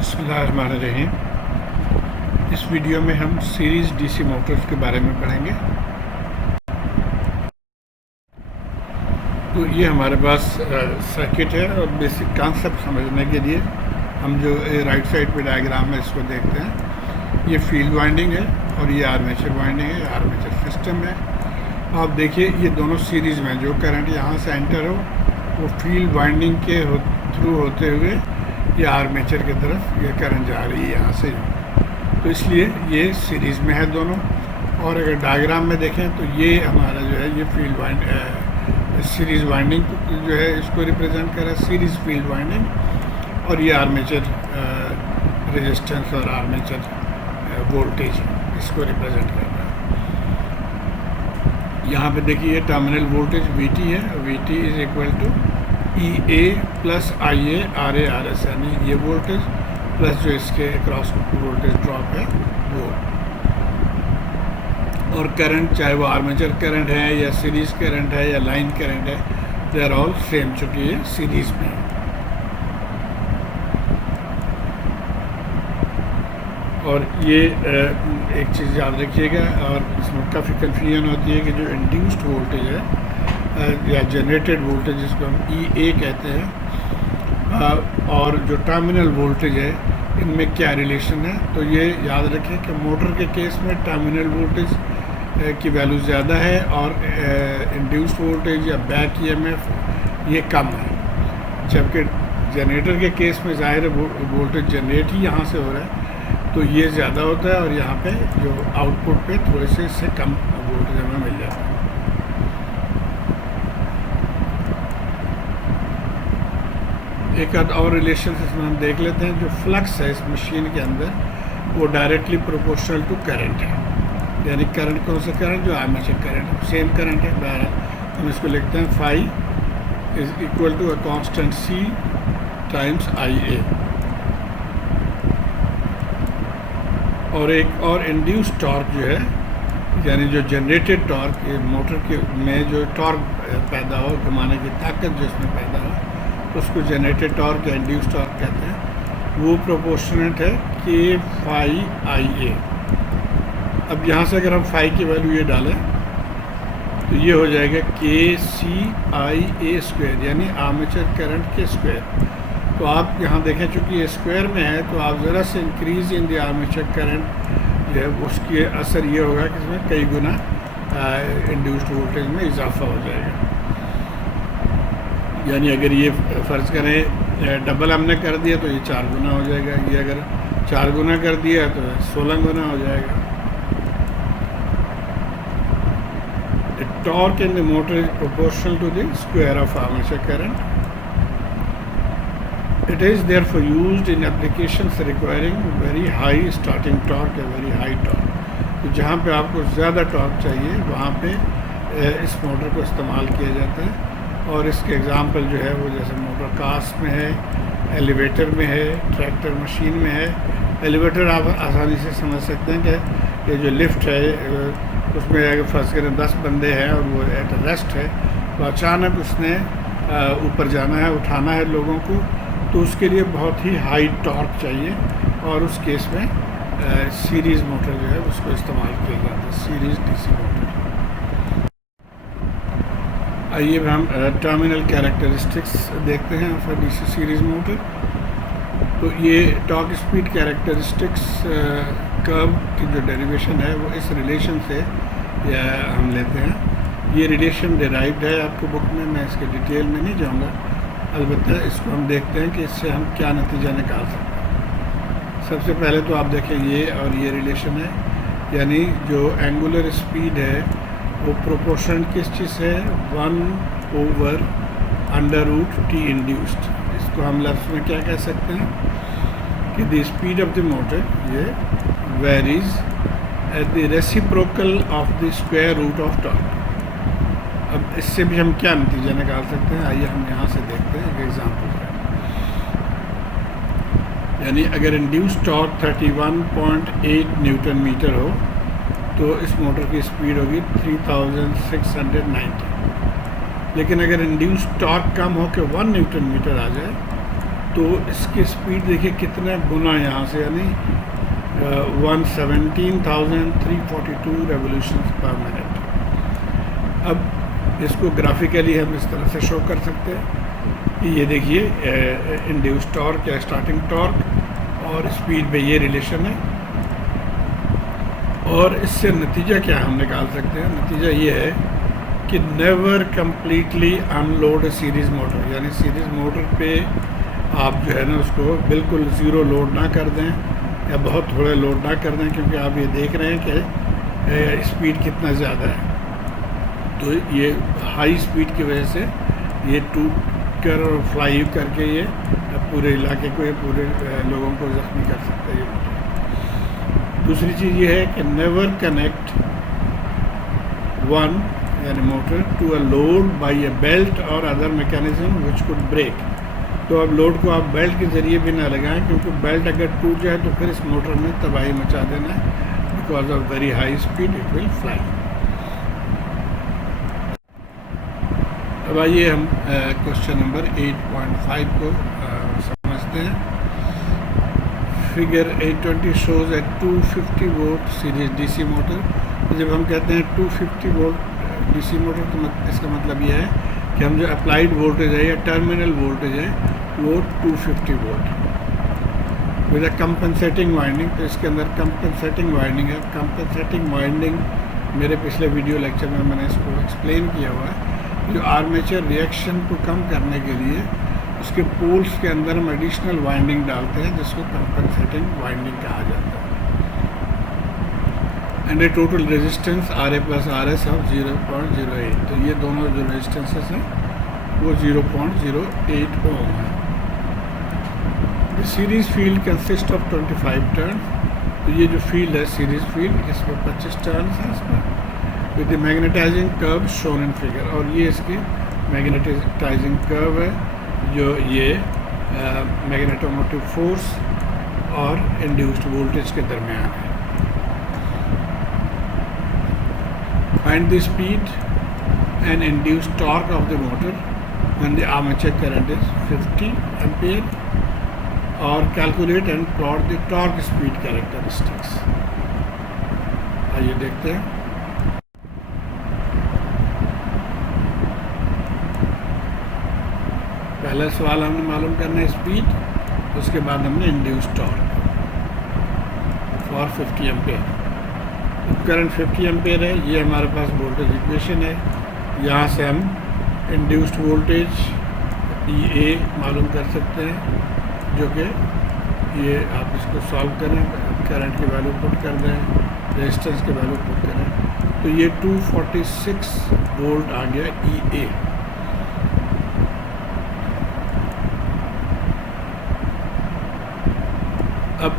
बिस्मिल्लाहिर्रहमानिर्रहीम। इस वीडियो में हम सीरीज़ डीसी मोटर्स के बारे में पढ़ेंगे। तो ये हमारे पास सर्किट है और बेसिक कॉन्सेप्ट समझने के लिए हम जो राइट साइड पे डायग्राम में इसको देखते हैं, ये फील्ड वाइंडिंग है और ये आर्मेचर वाइंडिंग है, आर्मेचर सिस्टम है। आप देखिए ये दोनों सीरीज़ में जो करंट यहाँ से एंटर हो वो फील्ड वाइंडिंग के थ्रू होते हुए ये आर्मेचर की तरफ ये करंट जा रही है यहाँ से, तो इसलिए ये सीरीज़ में है दोनों। और अगर डायग्राम में देखें तो ये हमारा जो है ये फील्ड सीरीज़ वाइंडिंग जो है इसको रिप्रेजेंट कर रहा है, सीरीज़ फील्ड वाइंडिंग। और ये आर्मेचर रेजिस्टेंस और आर्मेचर वोल्टेज इसको रिप्रेजेंट कर रहा है। यहाँ पे देखिए टर्मिनल वोल्टेज VT है, VT is equal to EA plus IA RA RS, यानी ये वोल्टेज प्लस जो इसके क्रॉस वोल्टेज ड्रॉप है वो। और करंट चाहे वो आर्मेचर करंट है या सीरीज़ करंट है या लाइन करंट है, दे आर ऑल सेम, चूँकि ये सीरीज़ में है। और ये एक चीज़ याद रखिएगा, और इसमें काफ़ी कन्फ्यूजन होती है कि जो इंड्यूस्ड वोल्टेज है या जनरेटेड वोल्टेज जिसको हम EA कहते हैं, और जो टर्मिनल वोल्टेज है इनमें क्या रिलेशन है। तो ये याद रखें कि मोटर के केस में टर्मिनल वोल्टेज की वैल्यू ज़्यादा है और इंड्यूस्ड वोल्टेज या बैक EMF ये कम है, जबकि जनरेटर के केस में ज़ाहिर वोल्टेज जनरेट ही यहाँ से हो रहा है तो ये ज़्यादा होता है, और यहाँ पे जो आउटपुट पे थोड़े से इससे कम वोल्टेज हमें मिल जाता है। एक आध और रिलेशन इसमें हम देख लेते हैं। जो फ्लक्स है इस मशीन के अंदर वो डायरेक्टली प्रोपोर्शनल टू करंट है, यानी करंट कौन सा करंट, जो आर्मेचर करंट सेम करंट है। बहरहाल हम इसको लिखते हैं phi is equal to a constant C times IA। और एक और इंड्यूस टॉर्क जो है, यानी जो जनरेटेड टॉर्क मोटर के में जो टॉर्क पैदा हो, घुमाने की ताकत जो इसमें पैदा हो, उसको जनरेटेड टॉर्क या इंड्यूस टॉर्क कहते हैं। वो प्रोपोर्शनेट है K फाई IA। अब यहाँ से अगर हम फाई की वैल्यू ये डालें तो ये हो जाएगा KCIA स्क्वायर, यानी आर्मेचर करंट के स्क्वायर। तो आप यहाँ देखें चूँकि ये स्क्वायर में है तो आप ज़रा से increase in the armature current जो है उसके असर ये होगा कि इसमें कई गुना इंड्यूस्ड वोल्टेज में इजाफा हो जाएगा। यानी अगर ये फ़र्ज़ करें डबल हमने कर दिया तो ये 4 गुना हो जाएगा, ये अगर 4 गुना कर दिया तो 16 गुना हो जाएगा। Torque in the motor is proportional to the square of armature current. It is therefore used in applications requiring very high starting torque या very high torque। तो जहाँ पे आपको ज़्यादा टॉर्क चाहिए वहाँ पे इस मोटर को इस्तेमाल किया जाता है। और इसके एग्ज़ाम्पल जो है वो जैसे मोटर कास्ट में है, एलिवेटर में है, ट्रैक्टर मशीन में है। एलिवेटर आप आसानी से समझ सकते हैं कि ये जो लिफ्ट है उसमें अगर फर्स्ट करें 10 बंदे हैं और वो एट रेस्ट है, तो अचानक उसने ऊपर जाना है, उठाना है लोगों को, तो उसके लिए बहुत ही हाई टॉर्क चाहिए, और उस केस में सीरीज़ मोटर जो है उसको इस्तेमाल किया जाता है, सीरीज़ डीसी मोटर। आइए हम टर्मिनल कैरेक्टरिस्टिक्स देखते हैं फॉर डीसी सीरीज़ मोटर। तो ये टॉर्क स्पीड कैरेक्टरिस्टिक्स कर्व की जो डेरिवेशन है वो इस रिलेशन से हम लेते हैं। ये रिलेशन डिराइव्ड है आपको बुक में, मैं इसके डिटेल में नहीं जाऊँगा, अलबत्ता इसको हम देखते हैं कि इससे हम क्या नतीजा निकाल सकते हैं। सबसे पहले तो आप देखें ये और ये रिलेशन है, यानी जो एंगुलर स्पीड है वो प्रोपोर्शन किस चीज़ से है, 1/√T इंड्यूस्ड। इसको हम लफ्ज़ में क्या कह सकते हैं कि the speed of the motor ये varies at the reciprocal of the square root of torque. अब इससे भी हम क्या नतीजा निकाल सकते हैं, आइए हम यहाँ से देखते हैं एक एग्जांपल है। यानी अगर इंड्यूस टॉर्क 31.8 न्यूटन मीटर हो तो इस मोटर की स्पीड होगी 3690। लेकिन अगर इंड्यूस टॉर्क कम हो के 1 न्यूटन मीटर आ जाए तो इसकी स्पीड देखिए कितना गुना यहाँ से, यानी 117,342 रेवोल्यूशन पर मिनट। अब इसको ग्राफिकली हम इस तरह से शो कर सकते हैं कि ये देखिए इंड्यूस टॉर्क या स्टार्टिंग टॉर्क और स्पीड में ये रिलेशन है। और इससे नतीजा क्या हम निकाल सकते हैं? नतीजा ये है कि never completely unload series motor, यानी सीरीज़ मोटर पे आप जो है ना उसको बिल्कुल ज़ीरो लोड ना कर दें या बहुत थोड़ा लोड ना कर दें, क्योंकि आप ये देख रहे हैं कि स्पीड कितना ज़्यादा है। तो ये हाई स्पीड की वजह से ये टूट कर और फ्लाई करके ये पूरे इलाके को, ये पूरे लोगों को ज़ख्मी कर सकता है ये मोटर। दूसरी चीज़ ये है कि नेवर कनेक्ट वन यानी motor to a load by a belt और other mechanism which could break. तो अब लोड को आप बेल्ट के ज़रिए भी ना लगाएं, क्योंकि बेल्ट अगर टूट जाए तो फिर इस मोटर में तबाही मचा देना है। Because of very high speed it will fly. अब आइए हम क्वेश्चन नंबर 8.5 को समझते हैं। फिगर 820 शोज ए 250 वोल्ट सीरीज डीसी मोटर। जब हम कहते हैं 250 वोल्ट डीसी मोटर तो इसका मतलब यह है कि हम जो अप्लाइड वोल्टेज है या टर्मिनल वोल्टेज है वो 250 volt with a compensating winding. तो इसके अंदर कंपनसेटिंग वाइंडिंग है। कंपनसेटिंग वाइंडिंग मेरे पिछले वीडियो लेक्चर में मैंने इसको एक्सप्लेन किया हुआ है। जो आर्मेचर रिएक्शन को कम करने के लिए उसके पोल्स के अंदर हम एडिशनल वाइंडिंग डालते हैं, जिसको कंपनसेटिंग वाइंडिंग कहा जाता है। And A total resistance RA plus RS of 0.08। तो ये दोनों जो रेजिस्टेंसेस हैं वो 0.08 ओम है। The series field consist of 25 turn. तो ये जो फील्ड है सीरीज फील्ड, इसमें 25 टर्न हैं इसमें, with the magnetising curve shown in figure. और ये इसकी मैग्नेटाइजिंग कर्व है जो ये मैग्नेटोमोटिव फोर्स और इंड्यूस्ड वोल्टेज के दरमियान है। Find the speed and induced torque of the motor when the armature current is 50 ampere और calculate and plot the torque speed characteristics. आइए देखते हैं। पहला सवाल हमने मालूम करना है स्पीड, उसके बाद हमने induced torque for 50 ampere. Current 50 ampere है, ये हमारे पास वोल्टेज इक्वेशन है। यहाँ से हम इंड्यूस्ड वोल्टेज EA मालूम कर सकते हैं, जो कि ये आप इसको सॉल्व करें, करंट की वैल्यू पुट कर दें, रेजिस्टेंस की वैल्यू पुट करें, तो ये 246 वोल्ट आ गया EA। अब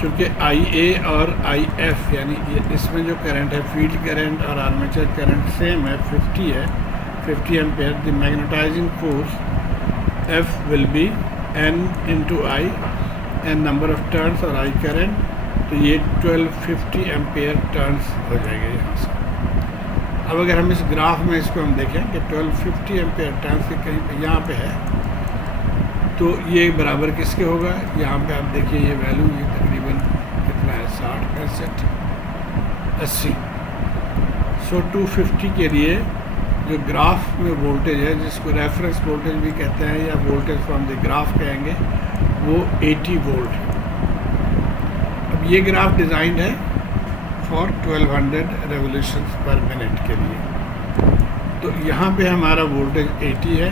चूँकि IA और IF यानी इसमें जो करंट है फील्ड करंट और आर्मेचर करंट सेम है, 50 है, 50 ampere. The magnetising force F will be N into I, N number of turns और I करंट, तो ये 1250 एम्पेयर टर्न्स हो जाएंगे यहाँ से। अब अगर हम इस ग्राफ में इसको हम देखें कि 1250 एम्पेयर टर्न्स के कहीं यहाँ पे है, तो ये बराबर किसके होगा? यहाँ पे आप देखिए ये वैल्यू, ये तकरीबन कितना है, 60, 65, 80। सो 250 के लिए जो ग्राफ में वोल्टेज है, जिसको रेफरेंस वोल्टेज भी कहते हैं या वोल्टेज फ्रॉम द ग्राफ कहेंगे, वो 80 वोल्ट है। अब ये ग्राफ डिज़ाइंड है फॉर 1200 रेवोल्यूशंस पर मिनट के लिए। तो यहाँ पे हमारा वोल्टेज 80 है,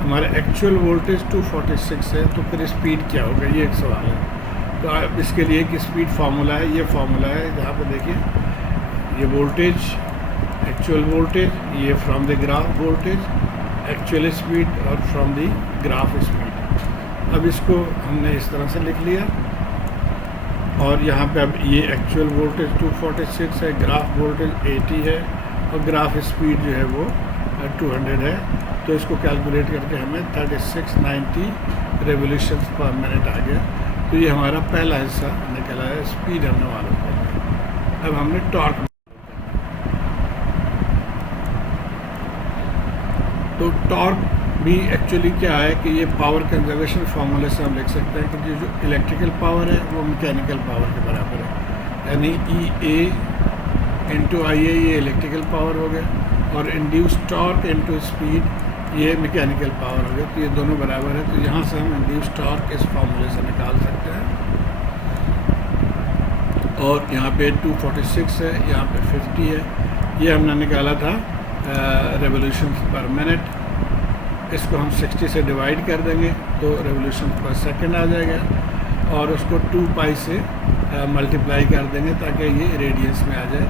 हमारा एक्चुअल वोल्टेज 246 है, तो फिर स्पीड क्या होगा, ये एक सवाल है। तो आप इसके लिए एक स्पीड फार्मूला है, ये फार्मूला है जहाँ पे देखिए ये वोल्टेज, एक्चुअल वोल्टेज, ये from the graph voltage, actual speed और फ्रॉम द ग्राफ स्पीड। अब इसको हमने इस तरह से लिख लिया और यहाँ पे अब ये एक्चुअल वोल्टेज 246 है, ग्राफ वोल्टेज 80 है और ग्राफ स्पीड जो है वो 200 है। तो इसको कैलकुलेट करके हमें 3690 रेवोल्यूशंस पर मिनट आ गया। तो ये हमारा पहला हिस्सा निकला है, स्पीड हमने मालूम कर लिया। अब हमने टॉर्क, तो टॉर्क भी एक्चुअली क्या है कि ये पावर कंजर्वेशन फार्मूले से हम लिख सकते हैं कि जो इलेक्ट्रिकल पावर है वो मैकेनिकल पावर के बराबर है, यानी ई ए इंटू आई ए ये इलेक्ट्रिकल पावर हो गया और इंड्यूस टॉर्क इंटू स्पीड ये मैकेनिकल पावर हो गया। तो ये दोनों बराबर है, तो यहाँ से हम इंड्यूस टॉर्क इस फार्मूले से निकाल सकते हैं। और यहाँ पे 246 है, यहाँ पे 50 है, ये हमने निकाला था रेवोल्यूशन पर मिनट। इसको हम 60 से डिवाइड कर देंगे तो रेवोल्यूशन पर सेकंड आ जाएगा और उसको 2 पाई से मल्टीप्लाई कर देंगे ताकि ये रेडियंस में आ जाए।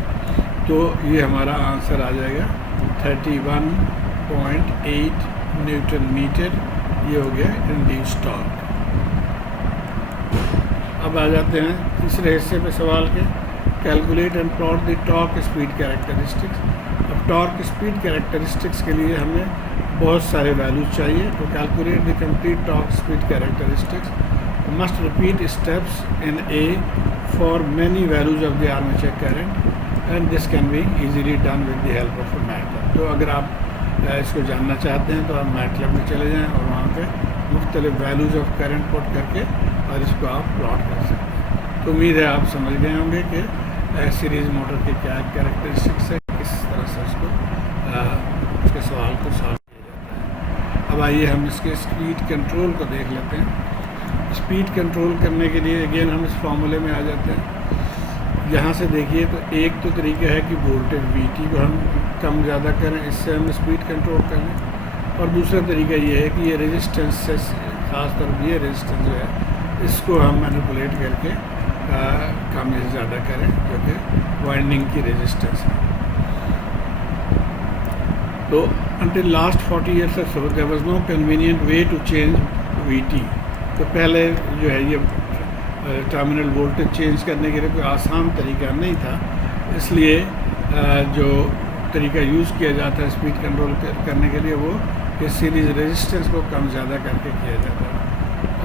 तो ये हमारा आंसर आ जाएगा 31.8 न्यूटन मीटर। ये हो गया इंड्यूस टॉर्क। अब आ जाते हैं तीसरे हिस्से पे सवाल के, calculate and plot the torque speed characteristics. अब टॉर्क स्पीड कैरेक्टरिस्टिक्स के लिए हमें बहुत सारे वैल्यूज चाहिए। तो calculate the complete torque speed characteristics must repeat steps in A for many values of the armature current and this can be easily done with the help of MATLAB. तो अगर आप इसको जानना चाहते हैं तो आप मैटलैब में चले जाएं और वहाँ पे मुख्तलिफ वैल्यूज ऑफ करंट पुट करके और इसको आप प्लॉट कर सकते हैं। तो उम्मीद है आप समझ गए होंगे कि सीरीज़ मोटर के क्या कैरेक्टरिस्टिक्स है, किस तरह से उसके सवाल को सॉल्व किया जाता है। अब आइए हम इसके स्पीड कंट्रोल को देख लेते हैं। स्पीड कंट्रोल करने के लिए अगेन हम इस फार्मूले में आ जाते हैं। यहाँ से देखिए तो एक तो तरीका है कि वोल्टेज VT को हम कम ज़्यादा करें, इससे हम स्पीड कंट्रोल कर लें। और दूसरा तरीका ये है कि ये रेजिस्टेंस से, ख़ासतौर पर ये रेजिस्टेंस जो है इसको हम मैनिपुलेट करके कम या ज़्यादा करें, जो कि वाइंडिंग की रेजिस्टेंस है। तो until last 40 years or so there was no convenient way to change VT। तो पहले जो है ये टर्मिनल वोल्टेज चेंज करने के लिए कोई आसान तरीका नहीं था, इसलिए जो तरीका यूज़ किया जाता है स्पीड कंट्रोल करने के लिए वो इस सीरीज़ रेजिस्टेंस को कम ज़्यादा करके किया जाता है।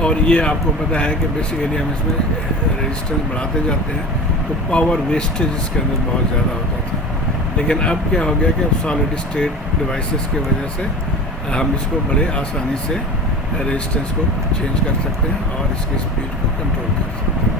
और ये आपको पता है कि बेसिकली हम इसमें रेजिस्टेंस बढ़ाते जाते हैं तो पावर वेस्टेज इसके अंदर बहुत ज़्यादा होता था। लेकिन अब क्या हो गया कि अब सॉलिड स्टेट डिवाइसेस की वजह से हम इसको बड़े आसानी से रेजिस्टेंस को चेंज कर सकते हैं और इसकी स्पीड को कंट्रोल कर सकते हैं।